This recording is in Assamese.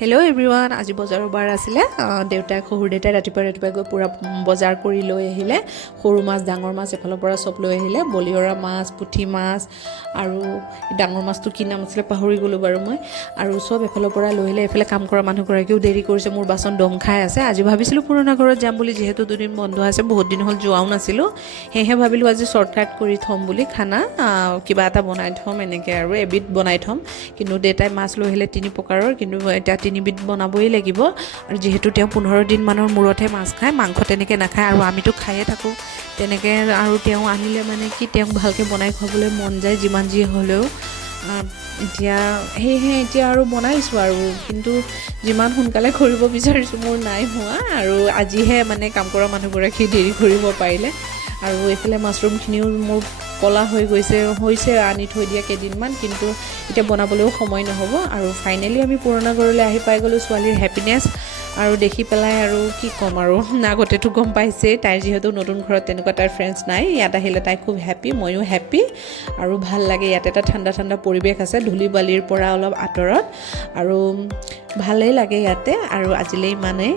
হেল্ল' এভৰিৱান, আজি বজাৰৰ বাৰ আছিলে। দেউতাই শহুৰ দেউতাই ৰাতিপুৱা গৈ পূৰা বজাৰ কৰি লৈ আহিলে। সৰু মাছ ডাঙৰ মাছ এফালৰ পৰা চব লৈ আহিলে। বলিয়ৰা মাছ, পুঠি মাছ আৰু ডাঙৰ মাছটো কি নাম আছিলে পাহৰি গ'লোঁ বাৰু মই। আৰু চব এফালৰ পৰা লৈ আহিলে। এইফালে কাম কৰা মানুহগৰাকীও দেৰি কৰিছে, মোৰ বাচন দম খাই আছে। আজি ভাবিছিলোঁ পুৰণা ঘৰত যাম বুলি, যিহেতু দুদিন বন্ধ আছে, বহুত দিন হ'ল যোৱাও নাছিলোঁ। সেয়েহে ভাবিলোঁ আজি শ্বৰ্টকাট কৰি থ'ম বুলি খানা, কিবা এটা বনাই থ'ম এনেকৈ আৰু এবিধ বনাই থ'ম। কিন্তু দেউতাই মাছ লৈ আহিলে 3 প্ৰকাৰৰ, কিন্তু এতিয়া 3বিধ বনাবই লাগিব। আৰু যিহেতু তেওঁ 15 দিনমানৰ মূৰতহে মাছ খায়, মাংস তেনেকৈ নাখায়, আৰু আমিতো খায়ে থাকোঁ তেনেকৈ। আৰু তেওঁ আনিলে মানে কি, তেওঁক ভালকৈ বনাই খুৱাবলৈ মন যায় যিমান যি হ'লেও। সেয়েহে এতিয়া আৰু বনাইছোঁ আৰু, কিন্তু যিমান সোনকালে কৰিব বিচাৰিছোঁ মোৰ নাই হোৱা। আৰু আজিহে মানে কাম কৰা মানুহগৰাকী দেৰি কৰিব পাৰিলে। আৰু এইফালে মাছৰুমখিনিও মোৰ ক'লা হৈ হৈছে আনি থৈ দিয়া কেইদিনমান, কিন্তু এতিয়া বনাবলৈও সময় নহ'ব। আৰু ফাইনেলি আমি পুৰণা ঘৰলৈ আহি পাই গ'লোঁ। ছোৱালীৰ হেপিনেছ আৰু দেখি পেলাই আৰু কি ক'ম আৰু, আগতেতো গম পাইছেই তাইৰ যিহেতু নতুন ঘৰত তেনেকুৱা তাইৰ ফ্ৰেণ্ডছ নাই। ইয়াত আহিলে তাই খুব হেপ্পী, ময়ো হেপ্পী। আৰু ভাল লাগে, ইয়াত এটা ঠাণ্ডা ঠাণ্ডা পৰিৱেশ আছে, ধূলি বালিৰ পৰা অলপ আঁতৰত, আৰু ভালেই লাগে ইয়াতে। আৰু আজিলৈ ইমানেই।